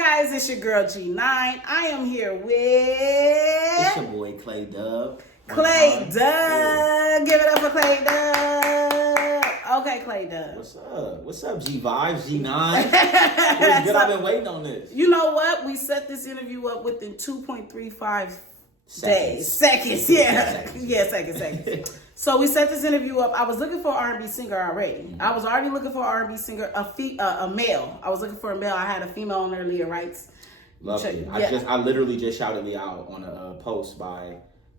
guys, it's your girl G9. I am here with... It's your boy Clay Dub. Clay Dub. Give it up for Clay Dub. Okay, Clay Dub. What's up? What's up, G Vibes, G9? What's good? I've been waiting on this. You know what? We set this interview up within 2.35 days. Seconds. Yeah. Yeah, seconds. So we set this interview up. I was looking for an R&B singer already. Mm-hmm. I was already looking for an R&B singer, a male. I was looking for a male. I had a female on there, Leah Wrights. Love it. Yeah. I literally just shouted Leah out on a post by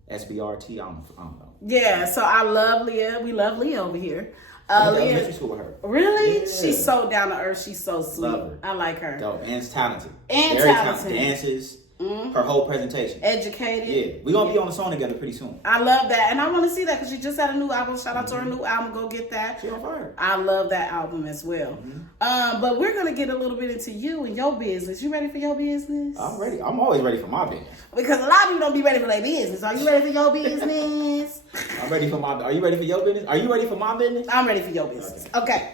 SBRT. I don't know. Yeah, so I love Leah. We love Leah over here. I went to elementary school with her. Really? Yeah. She's so down to earth. She's so sweet. Love her. I like her. Dope. And talented. And very talented. Dances. Mm-hmm. Her whole presentation. Educated. Yeah. We're going to be on a song together pretty soon. I love that. And I want to see that because she just had a new album. Shout out to her new album. Go get that. She on fire. I love that album as well. Mm-hmm. But we're going to get a little bit into you and your business. You ready for your business? I'm ready. I'm always ready for my business. Because a lot of you don't be ready for their business. Are you ready for your business? I'm ready for my... Are you ready for your business? Are you ready for my business? I'm ready for your business. Okay.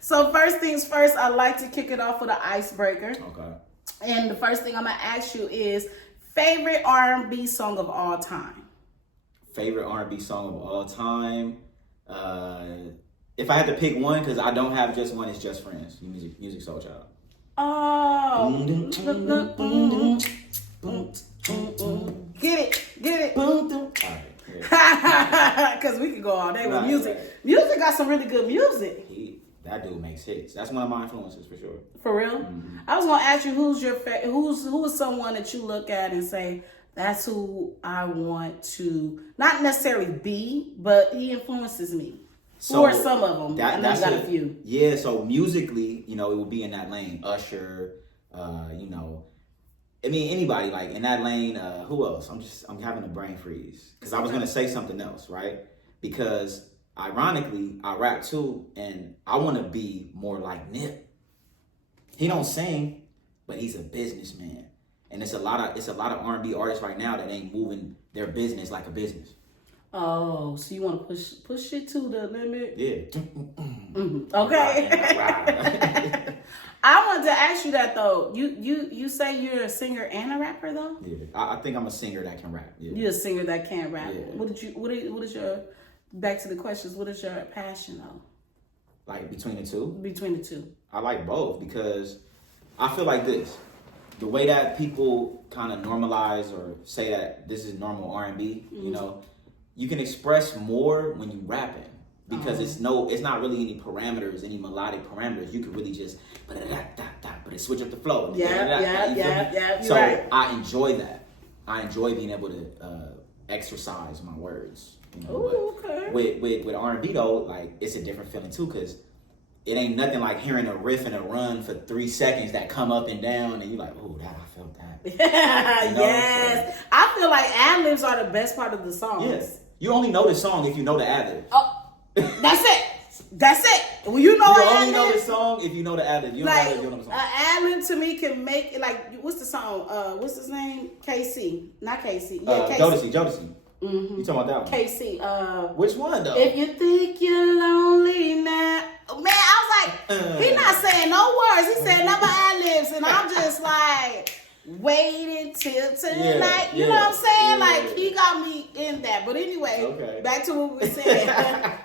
So first things first, I like to kick it off with an icebreaker. Okay. And the first thing I'm going to ask you is favorite R&B song of all time. Favorite R&B song of all time? If I had to pick one, because I don't have just one, it's Just Friends. Music Soul Child. Oh. Get it. All right. Because we could go all day with music. Right. Music got some really good music. That dude makes hits. That's one of my influences for sure. For real? Mm-hmm. I was gonna ask you who is someone that you look at and say that's who I want to not necessarily be, but he influences me. So who are some of them? I know you got a few. Yeah. So musically, it would be in that lane. Usher. I mean anybody like in that lane. Who else? I'm having a brain freeze because I was gonna say something else, right? Because ironically, I rap too, and I want to be more like Nip. He don't sing, but he's a businessman, and it's a lot of R&B artists right now that ain't moving their business like a business. Oh, so you want to push it to the limit? Yeah. Mm-hmm. Okay. I wanted to ask you that though. You say you're a singer and a rapper though? Yeah, I think I'm a singer that can rap. Yeah. You're a singer that can rap. Yeah. What is your back to the questions? What is your passion though? Like between the two? Between the two. I like both because I feel like this. The way that people kind of normalize or say that this is normal R&B, you can express more when you rapping because it's not really any parameters, any melodic parameters. You can really just but it switch up the flow. Yeah. So right. I enjoy that. I enjoy being able to exercise my words. Okay. With R&B though, like it's a different feeling too, cause it ain't nothing like hearing a riff and a run for 3 seconds that come up and down, and you're like, oh, I felt that. Yes, so, I feel like ad-libs are the best part of the songs. Yes, you only know the song if you know the ad-lib. Oh, that's it. Well, you only know the song if you know the ad-lib. You don't know the song. An ad-lib to me can make it like what's the song? What's his name? KC, not KC. Yeah, KC. Jodeci. Mm-hmm. You talking about that one? KC. Which one though? If you think you're lonely now, man, I was like, he's not saying no words. He said number ad-libs, and I'm just like waiting till tonight. You know what I'm saying? Yeah. Like he got me in that. But anyway, back to what we were saying.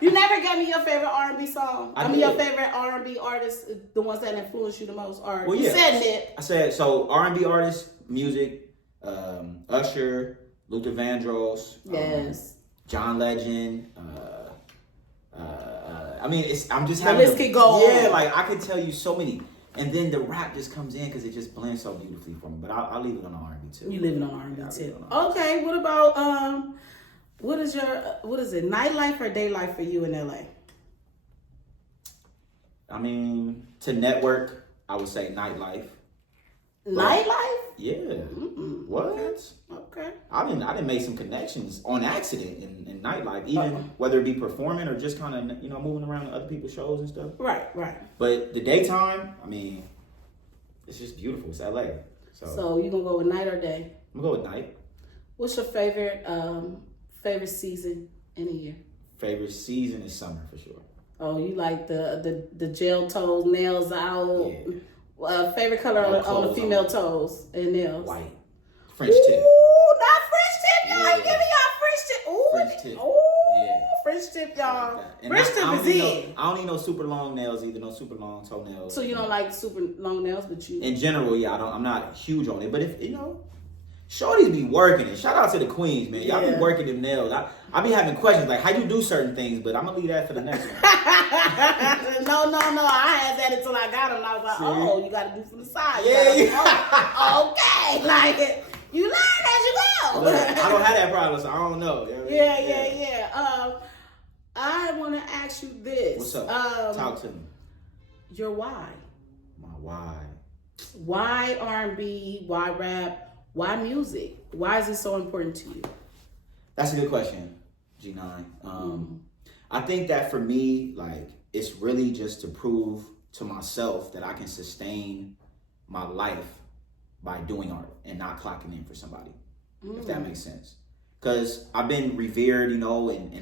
You never gave me your favorite R&B song. I mean, your favorite R&B artist, the ones that influenced you the most. Or you said it. I said so. R&B artists, music, Usher. Luther Vandross, yes, John Legend. I mean, I'm just having. The list could go on. Yeah, like I could tell you so many, and then the rap just comes in because it just blends so beautifully for me. But I'll leave it on R&B too. You leave it on R&B too. Okay, what about what is it? Nightlife or day life for you in LA? I mean, to network, I would say nightlife. Nightlife? Yeah. Mm-mm. What? Okay. I didn't make some connections on accident in nightlife, even whether it be performing or just kind of moving around to other people's shows and stuff. Right. But the daytime, I mean, it's just beautiful. It's LA. So you gonna go with night or day? I'm gonna go with night. What's your favorite season in a year? Favorite season is summer for sure. Oh, you like the gel toes, nails out. Yeah. Favorite color on the female toes and nails. White. French tip. Ooh, not French tip, y'all. I'm Yeah. giving y'all French tip. Ooh, French tip. Ooh, Yeah. French tip, y'all. Like that. And French I tip don't is need it. I don't need no super long nails either. No super long toenails. So you don't like super long nails, but you. In general, yeah, I'm not huge on it. But if shorties be working it. Shout out to the queens, man. Y'all be Yeah. working them nails. I be having questions like how you do certain things, but I'm gonna leave that for the next one. No. I had that until I got them. And I was like, See? oh, you got to do from the side. Yeah. Okay, like you learn as you go. Look, I don't have that problem, so I don't know. You know what I mean? Yeah. I want to ask you this. What's up? Talk to me. Your why? My why? Why R&B? Why rap? Why music? Why is it so important to you? That's a good question, G9. I think that for me, like, it's really just to prove to myself that I can sustain my life by doing art and not clocking in for somebody, if that makes sense. Because I've been revered, in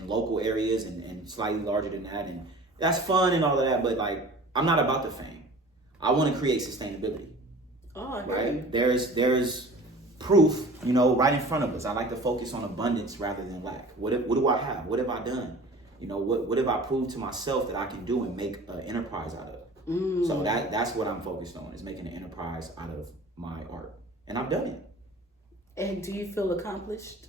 local areas and slightly larger than that. And that's fun and all of that, but, like, I'm not about the fame. I want to create sustainability. Oh, I hear Right? you. There's proof, right in front of us. I like to focus on abundance rather than lack. What do I have? What have I done? What have I proved to myself that I can do and make an enterprise out of? So that's what I'm focused on, is making an enterprise out of my art. And I've done it. And do you feel accomplished?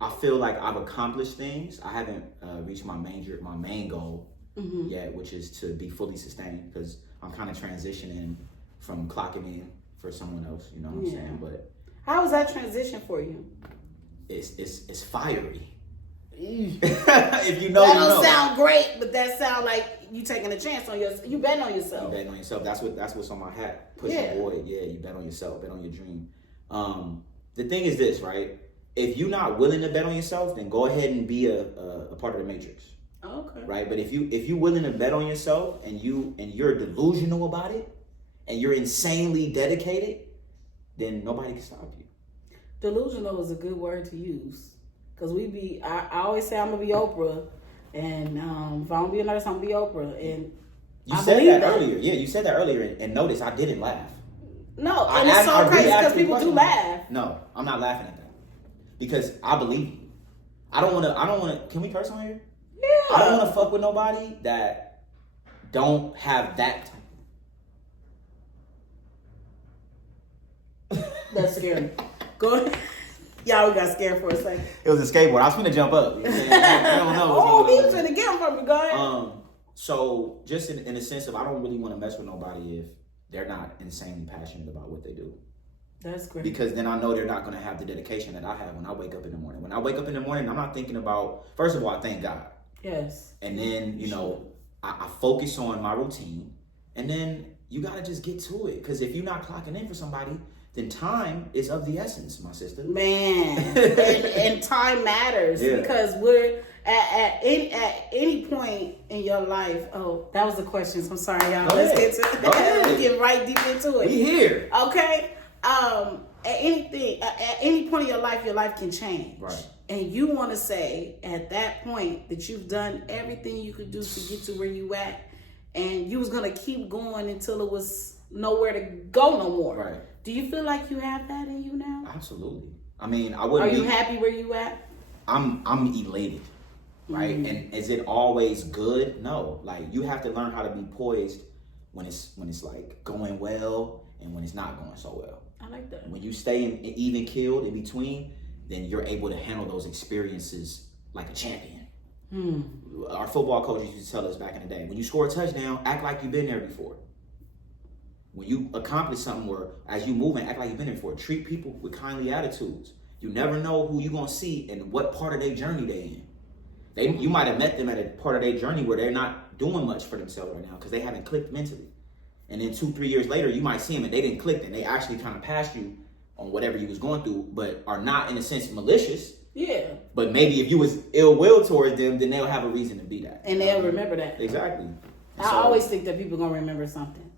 I feel like I've accomplished things. I haven't reached my main goal yet, which is to be fully sustained, because I'm kind of transitioning from clocking in for someone else, you know what I'm saying? But how was that transition for you? it's fiery. If If you know, that you don't know. sound great, but that sound like you taking a chance on yourself. You betting on yourself. You bet on yourself. That's what's on my hat. Push Yeah. avoid. Yeah, you bet on yourself. Bet on your dream. The thing is this, right? If you're not willing to bet on yourself, then go ahead and be a part of the matrix, Okay. right? But if you're willing to bet on yourself and you're delusional about it and you're insanely dedicated, then nobody can stop you. Delusional is a good word to use. Because I always say I'm going to be Oprah. And if I don't be a nurse, I'm going to be Oprah. And You I said believe that earlier. Yeah, you said that earlier. And notice I didn't laugh. No, I and it's so crazy re-asked because you a people do question. laugh. No, I'm not laughing at that. Because I believe you. I don't wanna can we curse on here? Yeah. I don't wanna fuck with nobody that don't have that. That's scary. Go ahead. Y'all, we got scared for a second. It was a skateboard. I was gonna jump up. You know what I'm saying? I don't know what's Oh, going he on. was trying to get him from me. Go ahead. So just in the sense of I don't really want to mess with nobody if they're not insanely passionate about what they do. That's great. Because then I know they're not going to have the dedication that I have when I wake up in the morning. When I wake up in the morning, I'm not thinking about, first of all, I thank God. Yes. And then, I focus on my routine. And then you got to just get to it. Because if you're not clocking in for somebody, then time is of the essence, my sister. Man. and time matters. Yeah. Because we're at any point in your life. Oh, that was the questions. I'm sorry, y'all. Go Let's ahead. get to Go ahead. Let's get right deep into it. We here. Okay. At any point in your life can change. Right. And you want to say at that point that you've done everything you could do to get to where you at, and you was gonna keep going until it was nowhere to go no more. Right. Do you feel like you have that in you now? Absolutely. I mean, I wouldn't Are you be- happy where you at? I'm elated, right? And is it always good? No. Like, you have to learn how to be poised when it's like going well and when it's not going so well. I like that. When you stay in even keeled in between, then you're able to handle those experiences like a champion. Our football coaches used to tell us back in the day, when you score a touchdown, act like you've been there before. When you accomplish something where as you move and act like you've been there before, treat people with kindly attitudes. You never know who you're going to see and what part of their journey they in. You might have met them at a part of their journey where they're not doing much for themselves right now because they haven't clicked mentally. And then 2-3 years later, you might see them and they didn't click and they actually kind of passed you on whatever you was going through, but are not in a sense malicious. Yeah. But maybe if you was ill will towards them, then they'll have a reason to be that. And they'll remember that. Exactly. I always think that people gonna remember something.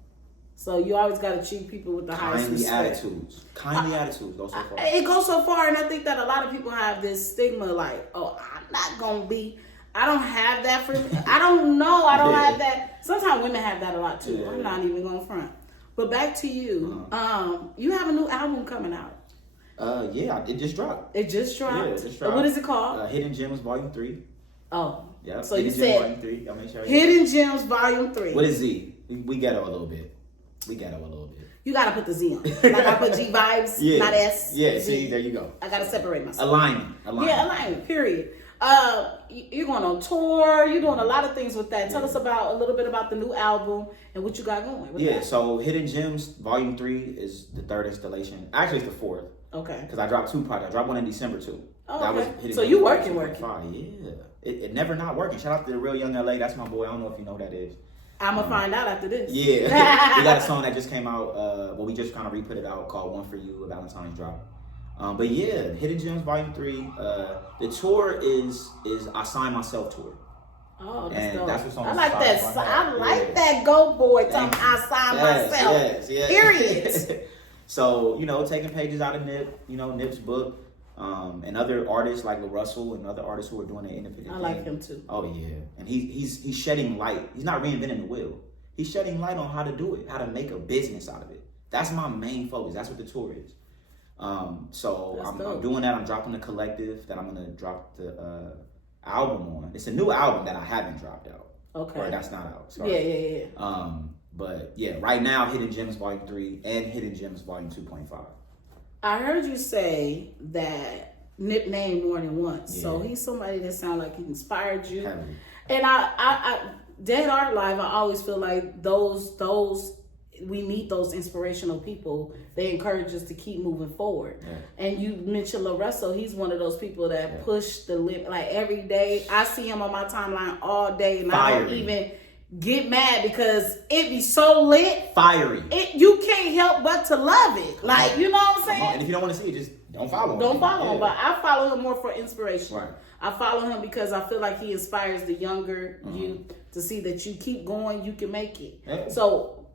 So you always gotta treat people with the highest kindly respect. attitudes. Kindly attitudes go so far. It goes so far, and I think that a lot of people have this stigma like, oh, I'm not gonna be. I don't have that for me. I don't know. I don't have that. Sometimes women have that a lot too. Yeah. I'm not even gonna front. But back to you. You have a new album coming out. Yeah, it just dropped. It just dropped? Yeah, it just dropped. What is it called? Hidden Gems Volume 3. Oh. Yeah. So Hidden you Gems said Volume 3. I'll make sure Hidden Gems Volume 3. What is Z? We ghetto a little bit. We ghetto a little bit. You gotta put the Z on. Like I put G vibes, Yeah. not S. Yeah, Z. see, there you go. I gotta separate myself. Alignment. Yeah, alignment, period. You're going on tour. You're doing a lot of things with that. Tell us a little bit about the new album and what you got going with that. So Hidden Gems Volume 3 is the third installation. Actually, it's the fourth. Okay. Because I dropped 2 projects. I dropped one in December too. Oh, that okay. was Hidden So Gems you Volume working. 2.5. Yeah. It never not working. Shout out to the Real Young LA. That's my boy. I don't know if you know who that is. I'm going to find out after this. Yeah. We got a song that just came out. We just kind of re-put it out called One For You, a Valentine's drop. But yeah, Hidden Gems Volume 3. The tour is I Sign Myself tour. Oh, and dope. that's what's on I the like side that. of my I head. like that Go Boy talking I sign myself. Yes. Period. So, taking pages out of Nip's book, and other artists like LaRussell and other artists who are doing their independent I thing. like him too. Oh yeah. And he's shedding light. He's not reinventing the wheel. He's shedding light on how to do it, how to make a business out of it. That's my main focus. That's what the tour is. So I'm doing that. I'm dropping the collective that I'm gonna drop the album on. It's a new album that I haven't dropped out. Okay. Or that's not out. Sorry. Yeah. But yeah, right now Hidden Gems Volume 3 and Hidden Gems Volume 2.5. I heard you say that Nip named more than once. Yeah. So he's somebody that sounds like he inspired you. Heavily. And I Dead Art Live, I always feel like those we meet those inspirational people. They encourage us to keep moving forward. Yeah. And you mentioned LaRussell. He's one of those people that push the limit. Like every day, I see him on my timeline all day, and I don't even get mad because it be so lit. Fiery. You can't help but to love it. Like, you know what I'm saying? And if you don't want to see it, just don't follow him. Don't follow him, but I follow him more for inspiration. Right. I follow him because I feel like he inspires the younger youth to see that you keep going, you can make it. Yeah. So,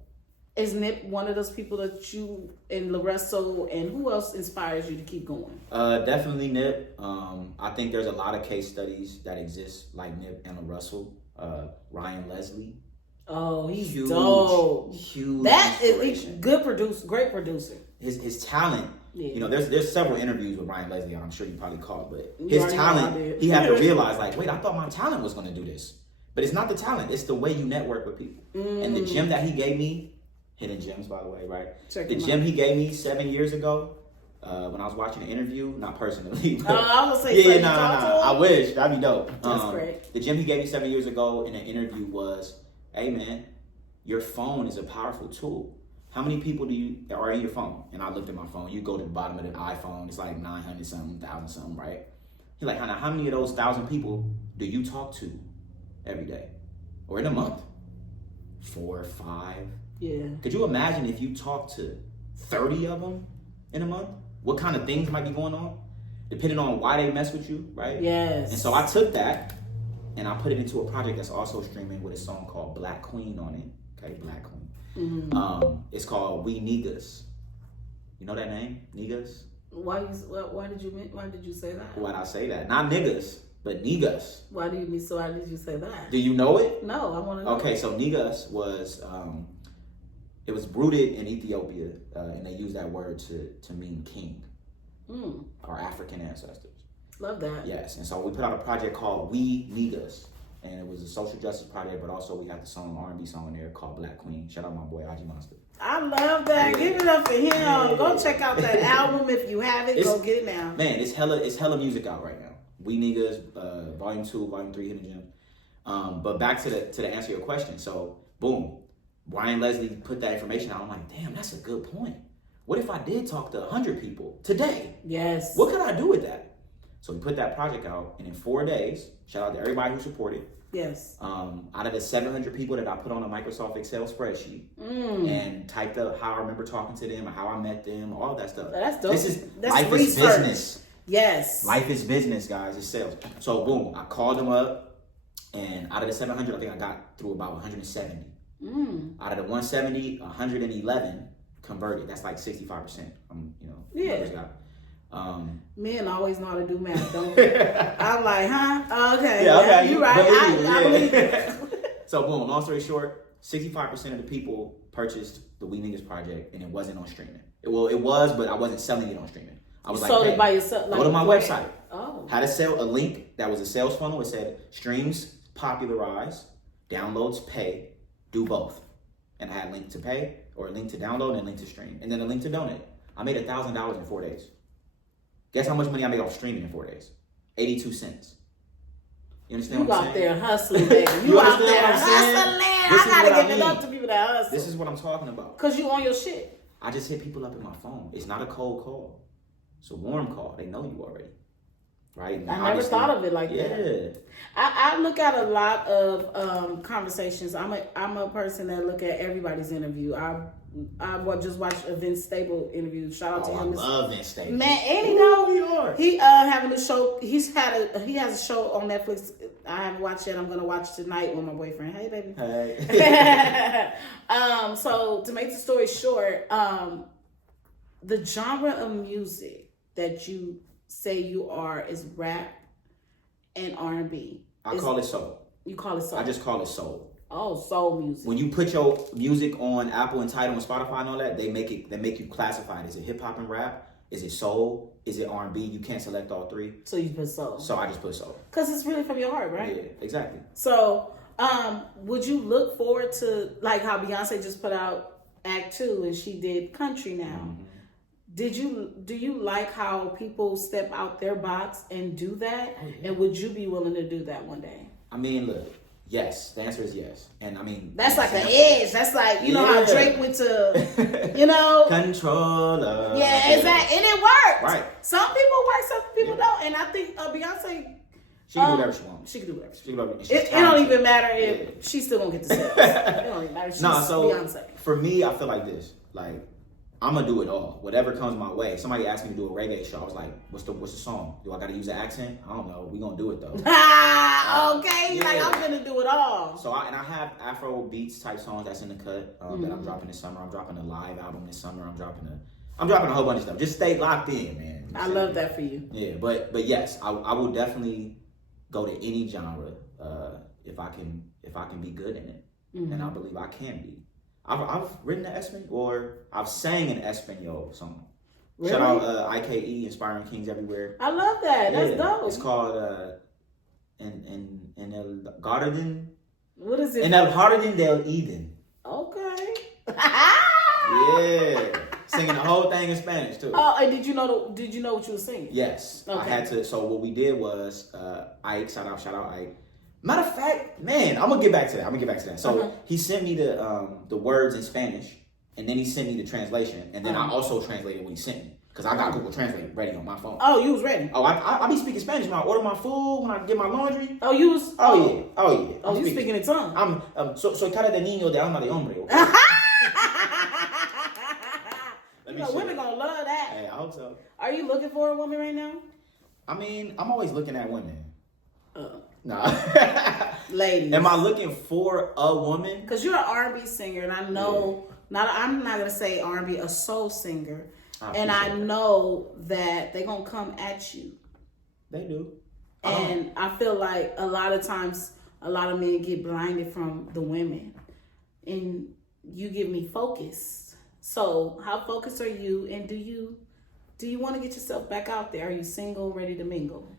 is Nip one of those people that you and LaRussell and who else inspires you to keep going? Definitely Nip. I think there's a lot of case studies that exist like Nip and LaRussell. Ryan Leslie. Oh, he's huge, dope. Huge. That is good producer, great producer. His talent. Yeah. There's several interviews with Ryan Leslie. I'm sure you probably caught, but his talent. He had to realize, like, wait, I thought my talent was going to do this, but it's not the talent. It's the way you network with people. And the gym that he gave me, Hidden Gems, by the way, right? Check the gym he gave me 7 years ago. When I was watching an interview, not personally. But I was gonna say, no. I wish that'd be dope. That's great. The gym he gave me 7 years ago in an interview was, "Hey man, your phone is a powerful tool. How many people are in your phone?" And I looked at my phone. You go to the bottom of the iPhone, it's like 900 something, 1,000 something, right? He's like, Hannah, how many of those 1,000 people do you talk to every day or in a month? 4 or 5. Yeah. Could you imagine if you talk to 30 of them in a month? What kind of things might be going on? Depending on why they mess with you, right? Yes. And so I took that and I put it into a project that's also streaming with a song called Black Queen on it. Okay, Black Queen. It's called We Niggas. You know that name? Niggas? Why did you say that? Why'd I say that? Not niggas, but Niggas. Why did you say that? Do you know it? No, I want to know. Okay, so Niggas was it was rooted in Ethiopia, and they use that word to mean king. Our African ancestors. Love that. Yes, and so we put out a project called We Niggas, and it was a social justice project, but also we got the song, R&B song in there called Black Queen. Shout out my boy Aji Monster. I love that. Give it up for him. Yeah. Go check out that album if you have it. Go get it now. Man, it's hella music out right now. We Niggas, Volume 2, Volume 3, Hidden Gems. But back to the answer your question. So, boom. Ryan Leslie put that information out. I'm like, damn, that's a good point. What if I did talk to 100 people today? Yes. What could I do with that? So we put that project out, and in 4 days, shout out to everybody who supported. Yes. Out of the 700 people that I put on a Microsoft Excel spreadsheet and typed up how I remember talking to them, how I met them, all that stuff. That's dope. That's life research. is business. Yes. Life is business, guys. It's sales. So boom, I called them up, and out of the 700, I think I got through about 170. Out of the 170, 111 converted. That's like 65%. Numbers guy. Men always know how to do math, don't they? I'm like, huh? Okay. Yeah, okay. You're right. I believe it. So boom, long story short, 65% of the people purchased the We Niggas project and it wasn't on streaming. It was, but I wasn't selling it on streaming. I was sold it by yourself. Go to my website. Oh. Had a link that was a sales funnel. It said streams popularize, downloads pay, do both. And I had a link to pay, or a link to download, and a link to stream, and then a link to donate. I made $1,000 in 4 days. Guess how much money I made off streaming in 4 days? 82 cents. You understand what I'm saying? You out there hustling, baby. You out there hustling. I gotta give it up to people that hustle. This is what I'm talking about. Cause you on your shit. I just hit people up in my phone. It's not a cold call. It's a warm call. They know you already. Right? Now, I never thought of it like that. Yeah. I look at a lot of conversations. I'm a person that look at everybody's interview. I just watched a Vince Staples interview. Shout out to him. I love Vince Staples. Man, and he having a show. He has a show on Netflix. I haven't watched it. I'm gonna watch tonight with my boyfriend. Hey, baby. Hey. So to make the story short, the genre of music that you say you are is rap and R&B. I call it soul. You call it soul? I just call it soul. Oh, soul music. When you put your music on Apple and Tidal and Spotify and all that, they make you classify it. Is it hip hop and rap? Is it soul? Is it R&B? You can't select all three. So you put soul. So I just put soul. Because it's really from your heart, right? Yeah, exactly. So, would you look forward to, like how Beyonce just put out Act 2 and she did country now? Mm-hmm. Do you like how people step out their box and do that? Oh, yeah. And would you be willing to do that one day? I mean, look, yes. The answer is yes. And I mean, that's like an edge. That's like, you know how Drake went to, you know. Controller. Yeah, exactly. And it worked. Right. Some people work, some people don't. And I think Beyonce, she can do whatever she wants. She can do whatever she wants. It don't even matter if she's still gonna get the sales. It don't even matter. She's Beyonce. For me, I feel like this. Like, I'm gonna do it all. Whatever comes my way. If somebody asked me to do a reggae show, I was like, what's the song? Do I gotta use an accent? I don't know. We gonna do it though. Okay. Yeah. Like, I'm gonna do it all. So I have Afro beats type songs that's in the cut that I'm dropping this summer. I'm dropping a live album this summer. I'm dropping a whole bunch of stuff. Just stay locked in, man. I love that for you. Yeah, but yes, I will definitely go to any genre if I can be good in it, and I believe I can be. I've written an Espanol, or I've sang an Espanol song. Really? Shout out IKE, Inspiring Kings Everywhere. I love that. That's dope. It's called in El Garden. What is it? In El Jardín del Eden. Okay. Yeah. Singing the whole thing in Spanish too. Oh, and did you know what you were singing? Yes. Okay. I had to. So what we did was Ike, shout out Ike. Matter of fact, man, I'm gonna get back to that. So he sent me the words in Spanish, and then he sent me the translation, and then I also translated what he sent me because I got Google Translate ready on my phone. Oh, you was ready. Oh, I be speaking Spanish when I order my food, when I get my laundry. Oh, you was. Oh yeah. Oh, you speaking in tongue. I'm soy cara de niño de alma de hombre. Okay? Women gonna love that. Hey, I hope so. Are you looking for a woman right now? I mean, I'm always looking at women. Nah. Ladies. Am I looking for a woman? Because you're an R&B singer, and I know, I'm not going to say R&B, a soul singer. And I know that they're going to come at you. They do. And I feel like a lot of times, a lot of men get blinded from the women. And you give me focus. So how focused are you? And do you want to get yourself back out there? Are you single, ready to mingle?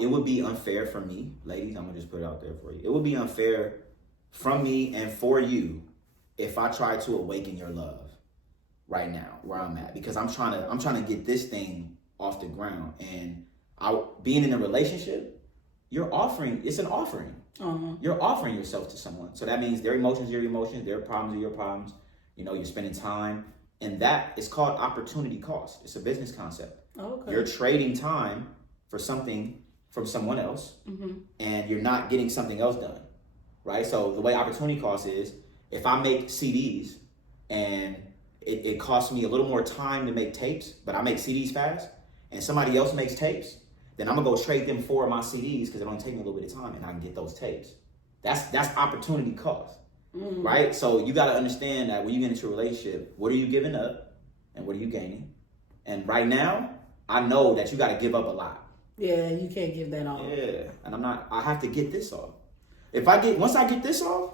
It would be unfair for me, ladies. I'm gonna just put it out there for you. It would be unfair from me and for you if I try to awaken your love right now where I'm at, because I'm trying to get this thing off the ground. And being in a relationship, it's an offering. You're offering yourself to someone, so that means their emotions are your emotions, their problems are your problems. You know, you're spending time, and that is called opportunity cost. It's a business concept. Okay. You're trading time for something from someone else, and you're not getting something else done, right? So the way opportunity cost is, if I make CDs and it costs me a little more time to make tapes, but I make CDs fast, and somebody else makes tapes, then I'm gonna go trade them for my CDs because it only take me a little bit of time, and I can get those tapes. That's opportunity cost, right? So you got to understand that when you get into a relationship, what are you giving up, and what are you gaining? And right now, I know that you got to give up a lot. Yeah, you can't give that off. Yeah, and I have to get this off. Once I get this off,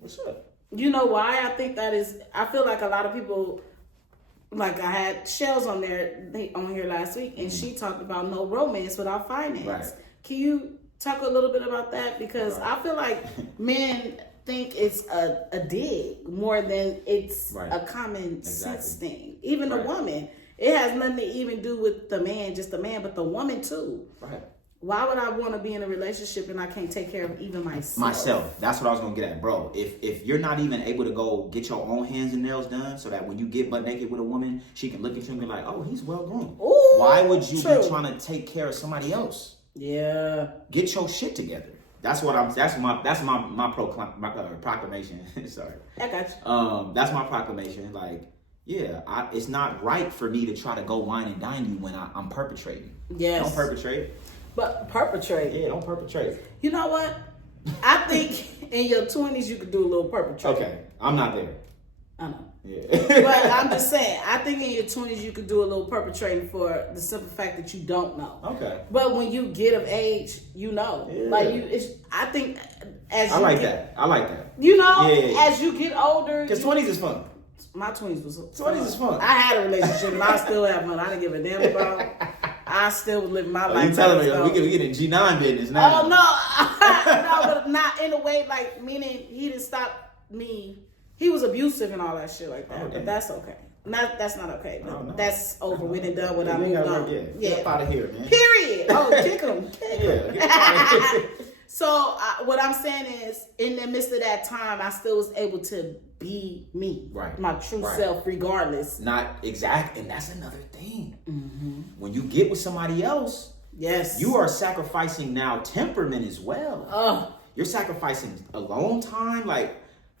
what's up? You know why I think that is? I feel like a lot of people, like I had Shells on here last week, and she talked about no romance without finance. Right. Can you talk a little bit about that? Because I feel like men think it's a dig more than it's a common sense thing. Even a woman, it has nothing to even do with the man, just the man, but the woman too. Right. Why would I want to be in a relationship and I can't take care of even myself? Myself. That's what I was gonna get at, bro. If you're not even able to go get your own hands and nails done, so that when you get butt naked with a woman, she can look at you and be like, "Oh, he's well groomed." Why would you be trying to take care of somebody else? Yeah. Get your shit together. That's what I'm. That's my proclamation. Sorry. I got you. That's my proclamation. Like, yeah, it's not right for me to try to go wine and dine you when I'm perpetrating. Yes. Don't perpetrate. But perpetrate. Yeah, don't perpetrate. You know what? I think in your 20s you could do a little perpetrate. Okay, I'm not there. I know. Yeah. But I'm just saying, I think in your 20s you could do a little perpetrating for the simple fact that you don't know. Okay. But when you get of age, you know. Yeah. Like I think as I like that. You know, Yeah. as you get older. Because 20s is fun. My 20s was 20s is fun. I had a relationship and I still have one. I didn't give a damn about. I still was living my life. You telling me we get in G9 business now? Oh no, no, but not in a way like meaning he didn't stop me. He was abusive and all that shit like that. Okay. But that's okay. That's not okay. But no. that's over with and done with. I Yeah, moved on. Get up out of here, man. Period. Oh, kick him. Yeah, get out of here. So what I'm saying is, in the midst of that time, I still was able to be me, Right. my true self, regardless. Not exact, and that's another thing. Mm-hmm. When you get with somebody else, yes, you are sacrificing now temperament as well. Oh, You're sacrificing alone time. Like,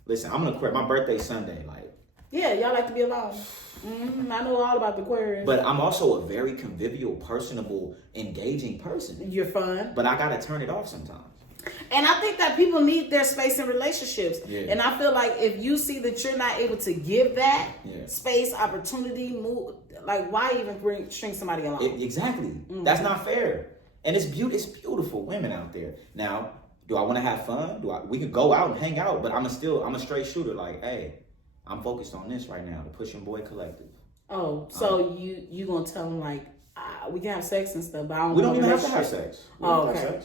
listen, I'm gonna quit. My birthday's Sunday. Like, yeah, y'all like to be alone. Mm-hmm. I know all about the Aquarius. but I'm also a very convivial, personable, engaging person. You're fun. But I gotta turn it off sometimes. And I think that people need their space in relationships. Yeah. And I feel like if you see that you're not able to give that Yeah. space, opportunity, move, like why even string somebody along? Exactly. Mm-hmm. That's not fair. And it's beautiful women out there. Now, do I want to have fun? We could go out and hang out, but I'm a straight shooter. Like, hey, I'm focused on this right now, the Pushing Boy Collective. Oh, so you gonna tell them like we can have sex and stuff, but I don't. We don't even have to have sex. Okay.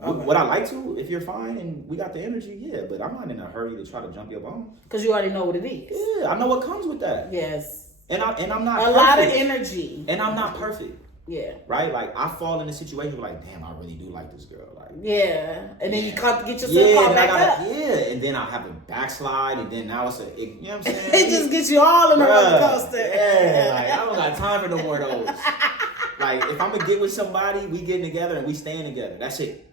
Would I like to? If you're fine and we got the energy, yeah. But I'm not in a hurry to try to jump your bones. Because you already know what it is. Yeah, I know what comes with that. Yes. And I'm not a perfect. lot of energy. And I'm not perfect. Yeah. Right? Like I fall in a situation where like, damn, I really do like this girl. Like yeah. And then you come to get yourself caught back up. Yeah, and then I'll have a backslide, and then now you know what I'm saying? It just gets you all in the roller coaster. Yeah, like I don't got time for no more of those. Like if I'm gonna get with somebody, we getting together and we staying together. That's it.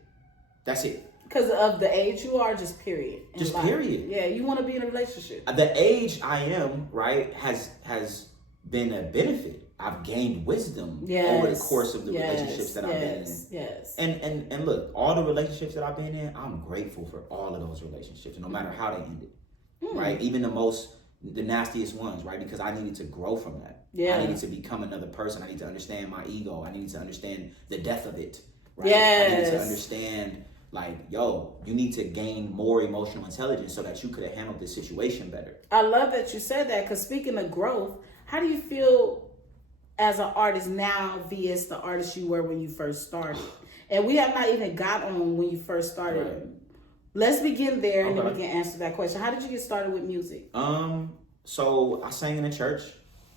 Because of the age you are, just period. Just period. Yeah, you want to be in a relationship. The age I am, right, has been a benefit. I've gained wisdom over the course of the relationships that I've been in. Yes. And look, all the relationships that I've been in, I'm grateful for all of those relationships, no matter how they ended. Right? Even the nastiest ones, right? Because I needed to grow from that. Yeah. I needed to become another person. I need to understand my ego. I needed to understand the depth of it. Right? Yes. I needed to understand, like, yo, you need to gain more emotional intelligence so that you could have handled this situation better. I love that you said that, because speaking of growth, how do you feel as an artist now vs the artist you were when you first started? And we have not even got on when you first started. Right. Let's begin there, and then we can answer that question. How did you get started with music? So I sang in a church.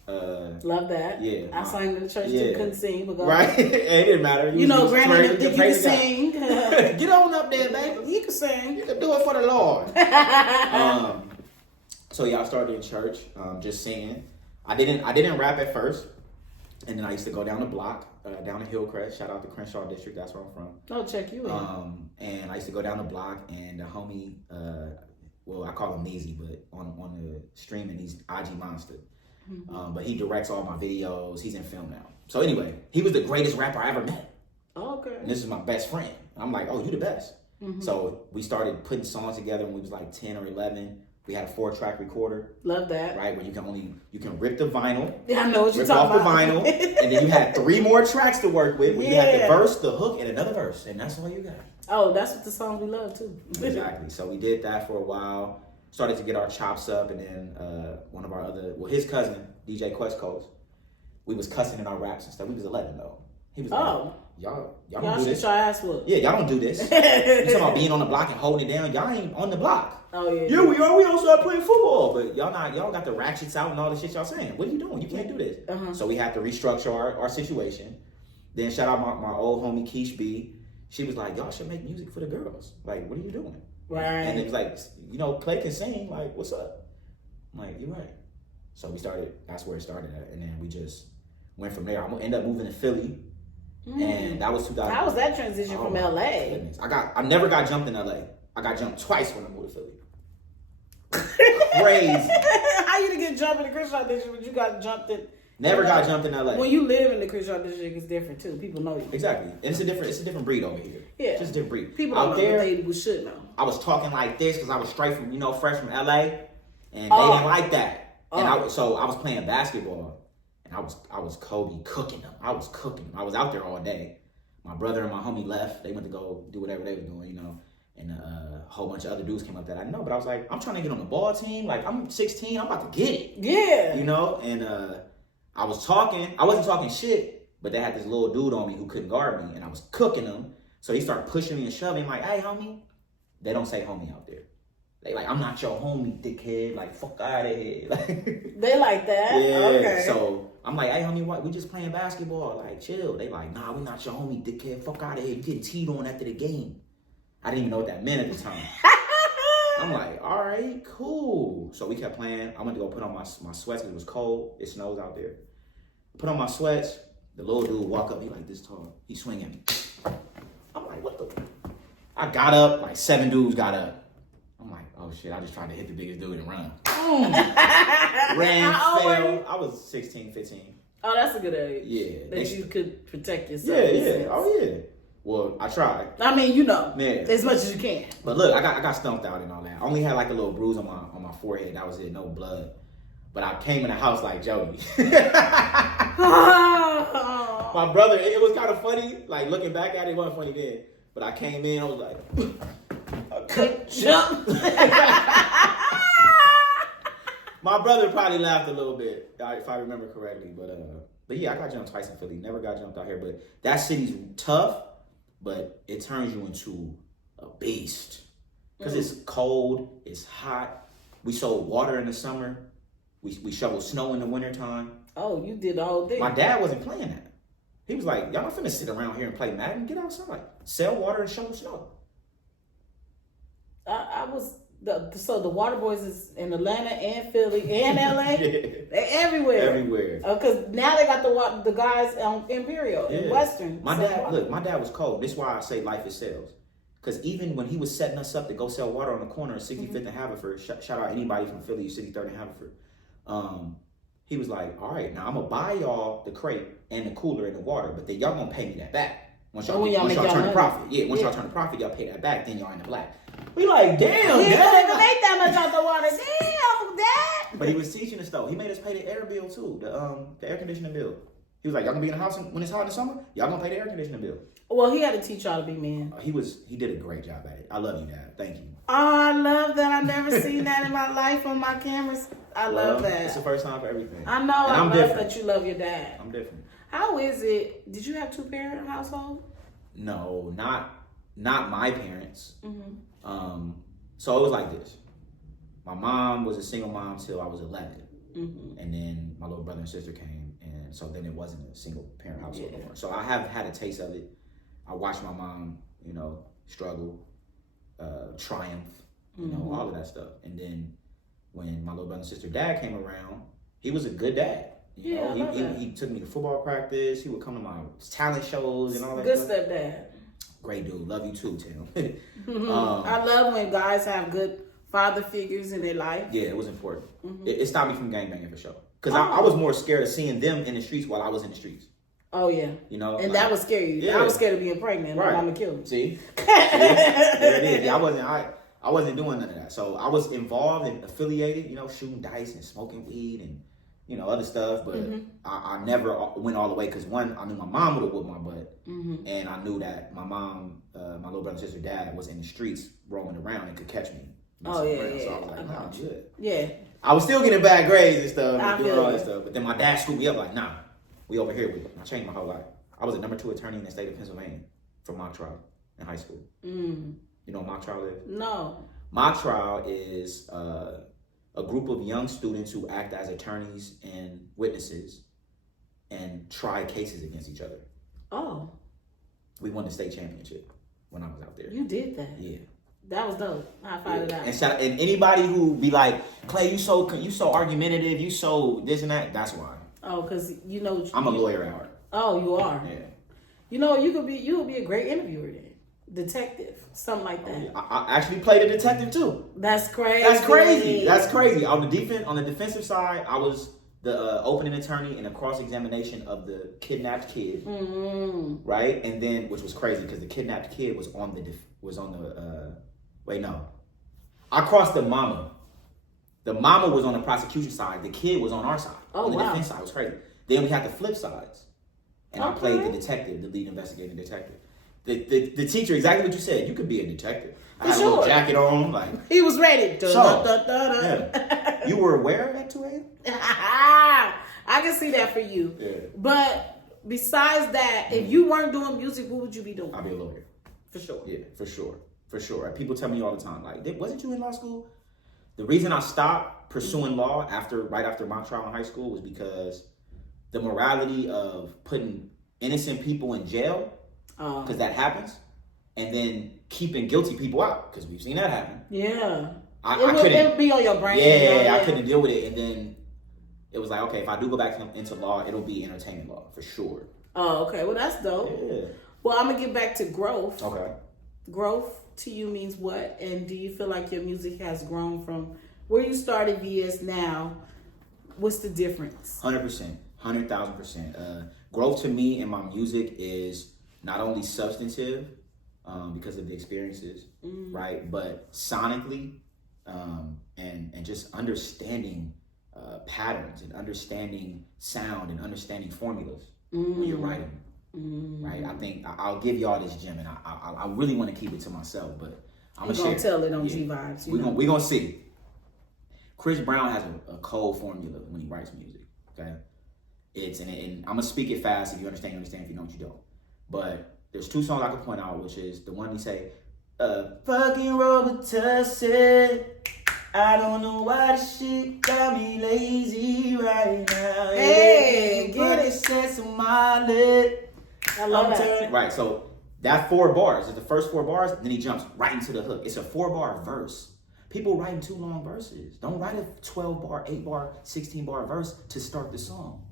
Love that. Yeah. I sang in the church too, couldn't sing, but go right. It didn't matter. You know, Granny didn't think you could sing. Get on up there, baby. You can sing. You can do it for the Lord. So yeah, I started in church, just singing. I didn't rap at first, and then I used to go down the block, down to Hillcrest. Shout out to Crenshaw District, that's where I'm from. Oh, check you in. And I used to go down the block, and the homie, well, I call him Neezy, but on the streaming, he's IG Monster. Mm-hmm. But he directs all my videos. He's in film now. So anyway, he was the greatest rapper I ever met. Okay. And this is my best friend. I'm like, oh, you the best. Mm-hmm. So we started putting songs together when we was like 10 or 11. We had a 4-track recorder. Love that. Right, where you can rip the vinyl. Yeah, I know what you're talking about. Rip off the vinyl, and then you had 3 more tracks to work with. Where you had the verse, the hook, and another verse, and that's all you got. Oh, that's what the song we love too. Exactly. So we did that for a while. started to get our chops up, and then one of our his cousin, DJ Quest Coast, we was cussing in our raps and stuff. We was 11 though. He was like, y'all don't do this. Y'all ass whooped. Yeah, y'all don't do this. You talking about being on the block and holding it down? Y'all ain't on the block. Oh yeah. Yeah, we are. We don't start playing football, but y'all got the ratchets out and all the shit y'all saying. What are you doing? You can't do this. So we had to restructure our situation. Then shout out my old homie Keish B. She was like, y'all should make music for the girls. Like, what are you doing? Right. And it was like, Clay can sing. Like, what's up? I'm like, you're right. So we started. That's where it started at, and then we just went from there. I'm gonna end up moving to Philly. And that was 2000. How was that transition from LA? Goodness. I never got jumped in LA. I got jumped twice when I moved to Philly. Crazy. How you to get jumped in the Crenshaw district, but you got jumped in? Never got jumped in LA. When you live in the Crenshaw district, it's different too. People know you. Exactly. And it's a different breed over here. Yeah. Just a different breed. People don't know what they should know. I was talking like this because I was straight from, fresh from LA, and they didn't like that. And I was playing basketball. And I was Kobe cooking them. I was cooking them. I was out there all day. My brother and my homie left. They went to go do whatever they were doing, And a whole bunch of other dudes came up that I know. But I was like, I'm trying to get on the ball team. Like, I'm 16. I'm about to get it. Yeah. And I was talking. I wasn't talking shit. But they had this little dude on me who couldn't guard me. And I was cooking him. So he started pushing me and shoving me. Like, hey, homie. They don't say homie out there. They like, I'm not your homie, dickhead. Like, fuck out of here. They like that? Yeah. Okay. So I'm like, hey, homie, what? We just playing basketball. Like, chill. They like, nah, we not your homie, dickhead. Fuck out of here. You getting teed on after the game. I didn't even know what that meant at the time. I'm like, all right, cool. So we kept playing. I went to go put on my sweats because it was cold. It snows out there. Put on my sweats. The little dude walk up. He like this tall. He swinging me. I'm like, what the? I got up. Like 7 dudes got up. I'm like, oh shit, I just tried to hit the biggest dude and run. Ran, fell. I was 16, 15. Oh, that's a good age. Yeah. That you could protect yourself. Yeah. Oh, yeah. Well, I tried. I mean, as much as you can. But look, I got stumped out and all that. I only had like a little bruise on my forehead. That was it, no blood. But I came in the house like Joey. My brother, it was kind of funny. Like looking back at it, it wasn't funny then. But I came in, I was like, jump. My brother probably laughed a little bit, if I remember correctly. But yeah, I got jumped twice in Philly. Never got jumped out here. But that city's tough, but it turns you into a beast. Because it's cold, it's hot. We sold water in the summer. We shoveled snow in the wintertime. Oh, you did the whole thing. My dad wasn't playing that. He was like, y'all not finna sit around here and play Madden. Get outside. Sell water and shovel snow. So the Water Boys is in Atlanta and Philly and LA. Yeah. They're everywhere. Everywhere. Because now they got the guys on Imperial in Western. My dad was cold. This is why I say life is sales. Because even when he was setting us up to go sell water on the corner of 65th and Haverford, shout out anybody from Philly, 63rd and Haverford. He was like, all right, now I'm going to buy y'all the crate and the cooler and the water, but then y'all going to pay me that back. Once y'all turn the profit. Yeah, once y'all turn the profit, y'all pay that back, then y'all in the black. We like, damn, he don't even make that much off the water. Damn, Dad. But he was teaching us though. He made us pay the air bill too, the air conditioning bill. He was like, y'all gonna be in the house when it's hot in the summer? Y'all gonna pay the air conditioning bill. Well, he had to teach y'all to be men. He did a great job at it. I love you, Dad. Thank you. Oh, I love that. I've never seen that in my life on my cameras. I love that. It's the first time for everything. I know. I love that you love your dad. I'm different. How is it? Did you have 2-parent household? No, not my parents. So it was like this. My mom was a single mom till I was 11. And then my little brother and sister came. And so then it wasn't a single parent household anymore. So I have had a taste of it. I watched my mom, struggle, triumph, all of that stuff. And then when my little brother and sister dad came around, he was a good dad. He took me to football practice. He would come to my talent shows and all that good stuff. Good stepdad. Great dude. Love you too, Tim. I love when guys have good father figures in their life. Yeah, it was important. It stopped me from gangbanging for sure. Because I was more scared of seeing them in the streets while I was in the streets. Oh, yeah. And that was scary. Yeah. I was scared of being pregnant. Right. My mama killed me. See? There it is. Yeah, I wasn't doing none of that. So I was involved and affiliated, shooting dice and smoking weed and, other stuff. But I never went all the way because, one, I knew my mom would have whooped my butt. And I knew that my mom, my little brother and sister dad was in the streets roaming around and could catch me. Oh, yeah, around. yeah. So I was like, nah, I'm good. Yeah. I was still getting bad grades and stuff, I and doing feel all you. that stuff. But then my dad scooped me up like, nah, we over here. I changed my whole life. I was a number 2 attorney in the state of Pennsylvania for mock trial in high school. Mm. You know what mock trial is? No. Mock trial is a group of young students who act as attorneys and witnesses and try cases against each other. Oh. We won the state championship when I was out there. You did that. Yeah. That was dope. I find it out. And anybody who be like, Clay, you so argumentative, you so this and that. That's why. Oh, because you know. I'm a lawyer at heart. Oh, you are. Yeah. You know, you would be a great interviewer then. Detective, something like that. Yeah. I actually played a detective too. That's crazy. That's crazy. On the defensive side, I was the opening attorney in a cross examination of the kidnapped kid. Mm-hmm. Right, and then which was crazy because the kidnapped kid was on I crossed the mama. The mama was on the prosecution side. The kid was on our side. Oh, on the wow. defense side. It was crazy. Then we had the flip sides. And I Okay. played the detective, the lead investigating detective. The teacher, exactly what you said. You could be a detective. I had a little jacket on. Like, He was ready. yeah. You were where at 2 a.m.? I can see that for you. Yeah. But besides that, if you weren't doing music, what would you be doing? I'd be a lawyer. For sure. Yeah, for sure. For sure. People tell me all the time, like, wasn't you in law school? The reason I stopped pursuing law right after my trial in high school was because the morality of putting innocent people in jail, because that happens, and then keeping guilty people out, because we've seen that happen. Yeah. I It couldn't. would be on your brain. Yeah, I couldn't deal with it. And then it was like, okay, if I do go back into law, it'll be entertainment law for sure. Oh, okay. Well, that's dope. Yeah. Well, I'm going to get back to growth. Okay. Growth to you means what? And do you feel like your music has grown from where you started VS now? What's the difference? 100%. 100,000%. Growth to me in my music is not only substantive because of the experiences, right? But sonically and just understanding patterns and understanding sound and understanding formulas when you're writing. Right, I think I'll give y'all this gem, and I really want to keep it to myself, but I'm gonna tell it on G Vibes. We're gonna see. Chris Brown has a cold formula when he writes music. Okay, and I'm gonna speak it fast. If you understand, you understand. If you don't, you don't. But there's 2 songs I could point out, which is the one he say, "Fucking Robitussin. I don't know why this shit got me lazy right now. Hey, get it. Sense on my lip. I love that. Right, so that 4 bars is the first 4 bars, then he jumps right into the hook. It's a 4-bar verse. People writing 2 long verses. Don't write a 12-bar, 8-bar, 16-bar verse to start the song.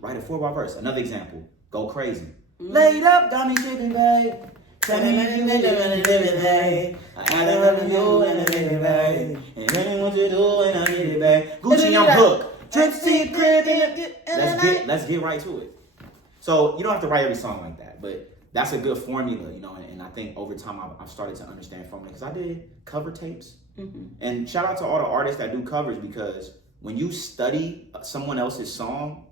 Write a 4-bar verse. Another example, Go Crazy. Laid up, got me tripping, babe. Tell me if you really living, babe. I had a love you and a living, babe. And then what you do and I get it back. Gucci, I'm hooked. Trip to your crib. Let's get right to it. So you don't have to write every song like that, but that's a good formula, you know. And I think over time I've started to understand formula because I did cover tapes. And shout out to all the artists that do covers, because when you study someone else's song,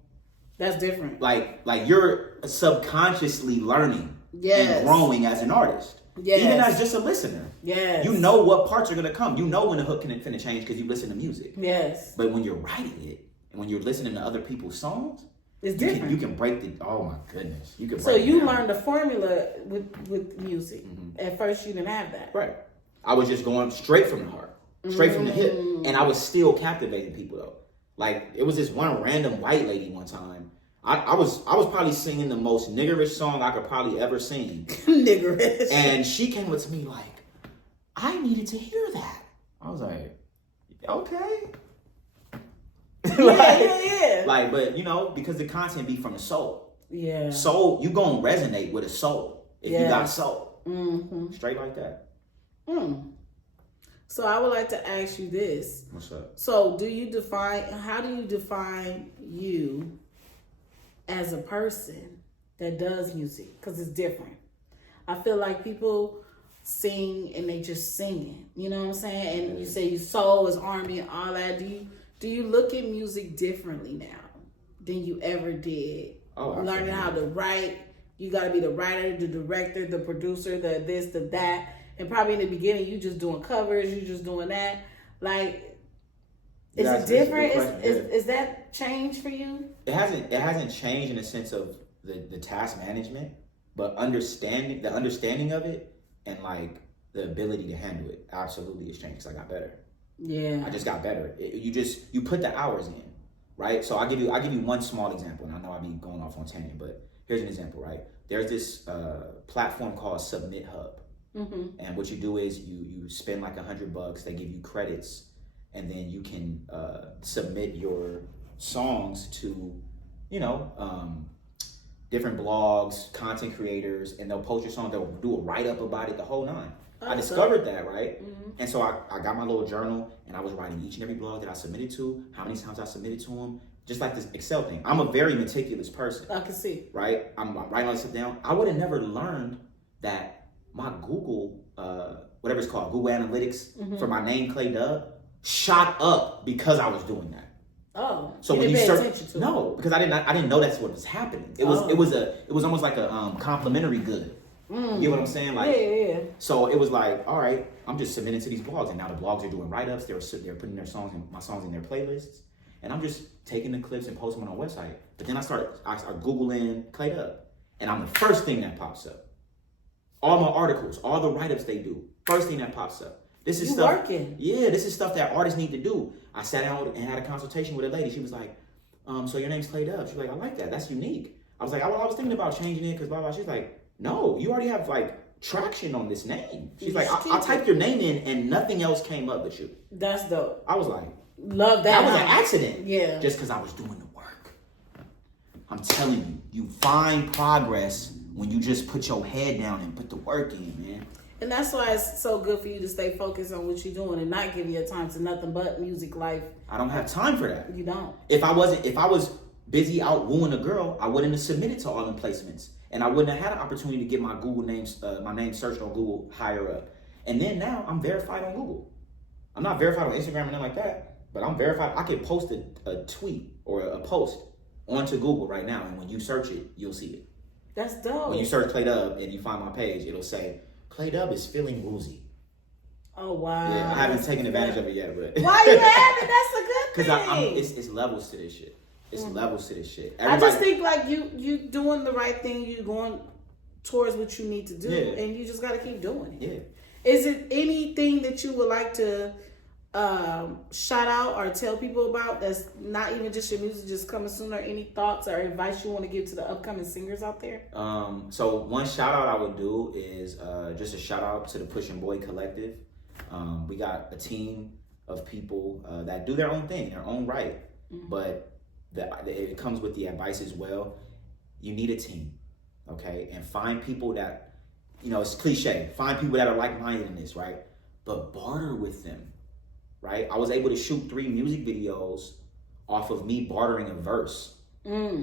That's different. like you're subconsciously learning and growing as an artist. Yes. Even as just a listener. Yes. You know what parts are gonna come. You know when the hook can finna change because you listen to music. Yes. But when you're writing it and when you're listening to other people's songs, It's different. You can break the. Oh my goodness, you can. So break it you down. learned the formula with music. At first, you didn't have that. Right. I was just going straight from the heart, straight from the hip, and I was still captivating people though. Like it was this one random white lady one time. I was probably singing the most niggerish song I could probably ever sing. Niggerish. And she came up to me like, I needed to hear that. I was like, okay. Yeah. Like, but you know, because the content be from the soul. Yeah. Soul, you gonna resonate with a soul if you got soul. Mm-hmm. Straight like that. So I would like to ask you this. What's up? So how do you define you as a person that does music? Because it's different. I feel like people sing and they just singing. You know what I'm saying? And you say you soul is R&B and all that. Do you look at music differently now than you ever did? Learning how to write. You got to be the writer, the director, the producer, the this, the that. And probably in the beginning, you just doing covers, you just doing that. Like, is it different? Is that change for you? It hasn't changed in the sense of the task management, but the understanding of it and like the ability to handle it absolutely has changed because I got better. Yeah. I just got better. You put the hours in, right? So I'll give you one small example, and I know I'll be going off on tangent, but here's an example, right? There's this platform called Submit Hub. Mm-hmm. And what you do is you spend like $100. They give you credits, and then you can submit your songs to, different blogs, content creators, and they'll post your song. They'll do a write-up about it, the whole nine. I discovered that, right? Mm-hmm. And so I got my little journal, and I was writing each and every blog that I submitted to, how many times I submitted to them, just like this Excel thing. I'm a very meticulous person. I can see. Right? I'm writing all this stuff down. I would have never learned that my Google, whatever it's called, Google Analytics, for my name, Clay Dub, shot up because I was doing that. Oh, so when you search, because I didn't know that's what was happening. It was almost like a complimentary good. You get what I'm saying? Like, yeah. So it was like, all right, I'm just submitting to these blogs, and now the blogs are doing write-ups. They're putting my songs in their playlists, and I'm just taking the clips and posting them on a website. But then I start Googling Clay Dub, and I'm the first thing that pops up. All my articles, all the write-ups they do, first thing that pops up. This is stuff. Working. Yeah, this is stuff that artists need to do. I sat down and had a consultation with a lady. She was like, so your name's Clay Dub. She's like, I like that. That's unique. I was like, I was thinking about changing it because blah, blah. She's like, no, you already have like traction on this name. She's like, I typed your name in and nothing else came up but you. That's dope. I was like, love that. That was an accident. Yeah. Just because I was doing the work. I'm telling you, you find progress when you just put your head down and put the work in, man. And that's why it's so good for you to stay focused on what you're doing and not give your time to nothing but music life. I don't have time for that. You don't. If I was busy out wooing a girl, I wouldn't have submitted to all them placements. And I wouldn't have had an opportunity to get my Google names, my name searched on Google higher up. And then now I'm verified on Google. I'm not verified on Instagram or nothing like that, but I'm verified. I can post a tweet or a post onto Google right now, and when you search it, you'll see it. That's dope. When you search Clay Dub and you find my page, it'll say, Clay Dub is feeling woozy. Oh, wow. Yeah, I haven't taken advantage of it yet, but... Why you haven't? That's a good thing. Because it's levels to this shit. It's levels to this shit. I just think like you doing the right thing, you going towards what you need to do, and you just got to keep doing it. Yeah. Is it anything that you would like to shout out or tell people about that's not even just your music just coming soon, or any thoughts or advice you want to give to the upcoming singers out there? So one shout out I would do is just a shout out to the Pushing Boy Collective. We got a team of people that do their own thing, their own right, but it comes with the advice as well. You need a team, okay? And find people that, it's cliche. Find people that are like-minded in this, right? But barter with them, right? I was able to shoot 3 music videos off of me bartering a verse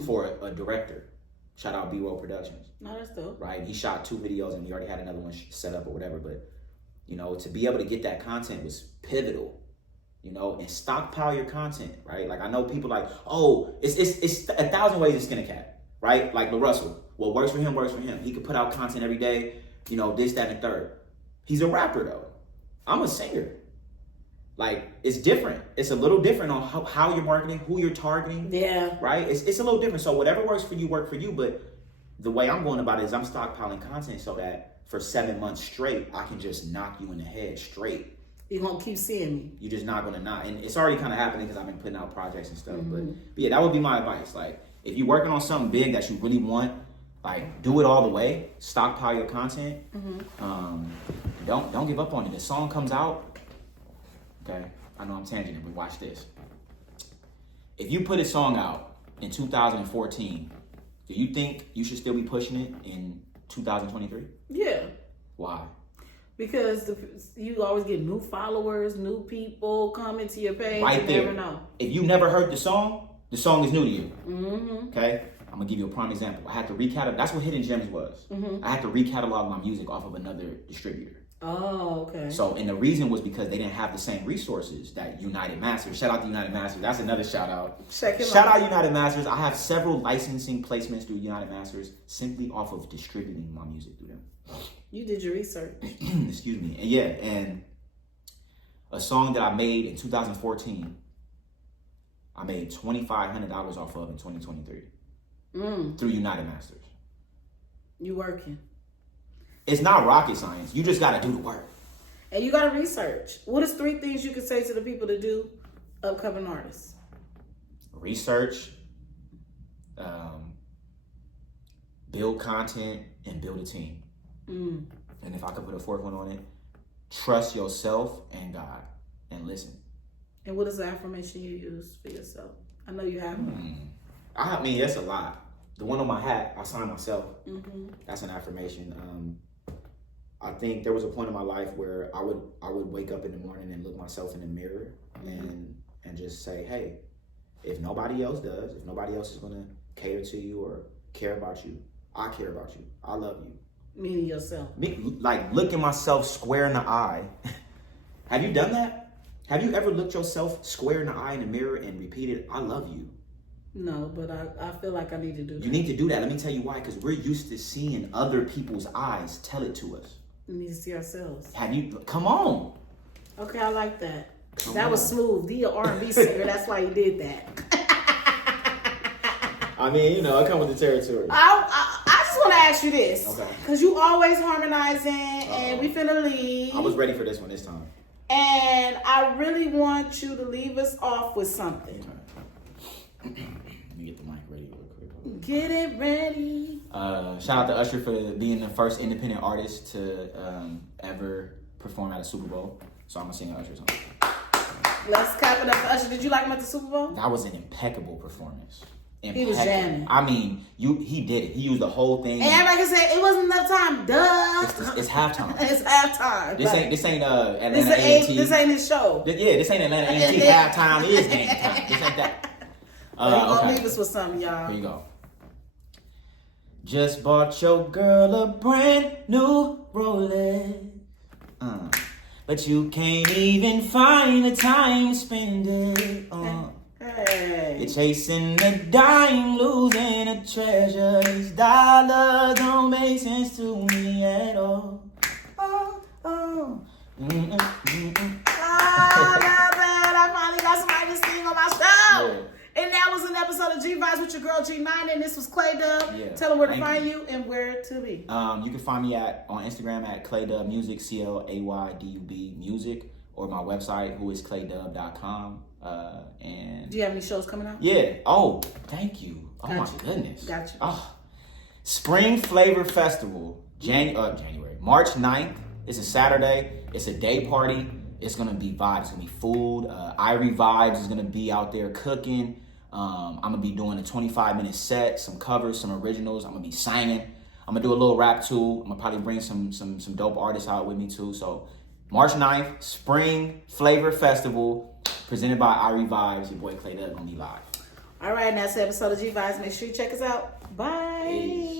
for a director. Shout out B-Roll Productions. No, that's dope. Right? He shot 2 videos and we already had another one set up or whatever. But, to be able to get that content was pivotal. And stockpile your content, right? Like I know people like, it's 1,000 ways to skin a cat, right? Like LaRussell, what works for him works for him. He could put out content every day, this, that, and the third. He's a rapper though. I'm a singer. Like it's different. It's a little different on how you're marketing, who you're targeting. Yeah. Right? It's a little different. So whatever works for you, work for you. But the way I'm going about it is I'm stockpiling content so that for 7 months straight, I can just knock you in the head straight. You're going to keep seeing me. You're just not going to not. And it's already kind of happening because I've been putting out projects and stuff. But yeah, that would be my advice. Like, if you're working on something big that you really want, like, do it all the way. Stockpile your content. Don't give up on it. The song comes out. Okay, I know I'm tangenting, but watch this. If you put a song out in 2014, do you think you should still be pushing it in 2023? Yeah. Why? Because you always get new followers, new people coming to your page. Right there. You never know. If you never heard the song is new to you. Okay? I'm going to give you a prime example. I had to recatalog. That's what Hidden Gems was. I had to recatalog my music off of another distributor. Oh, okay. So, and the reason was because they didn't have the same resources that United Masters. Shout out to United Masters. That's another shout out. Shout out United Masters. I have several licensing placements through United Masters simply off of distributing my music through them. You did your research. Excuse me. And yeah, and a song that I made in 2014, I made $2,500 off of in 2023 through United Masters. You working. It's not rocket science. You just got to do the work. And you got to research. What is 3 things you could say to the people to do, upcoming artists? Research, build content, and build a team. And if I could put a 4th one on it, trust yourself and God and listen. And what is the affirmation you use for yourself? I know you have one. I mean, that's a lot. The one on my hat, I signed myself. That's an affirmation. I think there was a point in my life where I would wake up in the morning and look myself in the mirror and just say, hey, if nobody else does, if nobody else is going to cater to you or care about you, I care about you. I love you. Meaning yourself. Like looking myself square in the eye. Have you done that? Have you ever looked yourself square in the eye in the mirror and repeated, I love you? No, but I feel like I need to do that. You need to do that. Let me tell you why. Because we're used to seeing other people's eyes tell it to us. We need to see ourselves. Have you? Come on. Okay, I like that. That was smooth. He an R&B singer. That's why he did that. I mean, you know, it comes with the territory. I just want to ask you this. Okay. Because you always harmonizing and we finna leave. I was ready for this one this time. And I really want you to leave us off with something. Let me get the mic ready real quick. Get it ready. Shout out to Usher for being the first independent artist to ever perform at a Super Bowl. So I'm going to sing an Usher song. Let's clap it up for Usher. Did you like him at the Super Bowl? That was an impeccable performance. He was jamming. I mean, he did it. He used the whole thing. And everybody can say it wasn't enough time. Duh. It's halftime. It's halftime. This ain't Atlanta A&T. This ain't his show. This ain't Atlanta A&T. Halftime is game time. This ain't that. Gonna leave us with something, y'all. Here you go. Just bought your girl a brand new Rolex. But you can't even find the time to spend it. Hey. You're chasing a dime, losing a treasure. These dollars don't make sense to me at all. I finally got somebody to sing on my show. Yeah. And that was an episode of G Vibes with your girl G9, and this was Clay Dub. Yeah. Tell them where to find you and where to be. You can find me on Instagram at Claydub Music, CLAYDUB Music, or my website, whoisClayDub.com. And do you have any shows coming out? Yeah. Oh, thank you. Oh Got my you. goodness. Got you. Oh. Spring Flavor Festival, January, March 9th. It's a Saturday. It's a day party. It's gonna be vibes. It's gonna be food. Irie Vibes is gonna be out there cooking. I'm gonna be doing a 25-minute set, some covers, some originals. I'm gonna be singing. I'm gonna do a little rap too. I'm gonna probably bring some dope artists out with me too. So March 9th, Spring Flavor Festival, presented by Irie Vibes. Your boy Clay Dub gonna be live. All right, and that's the episode of G Vibes. Make sure you check us out. Bye. Peace.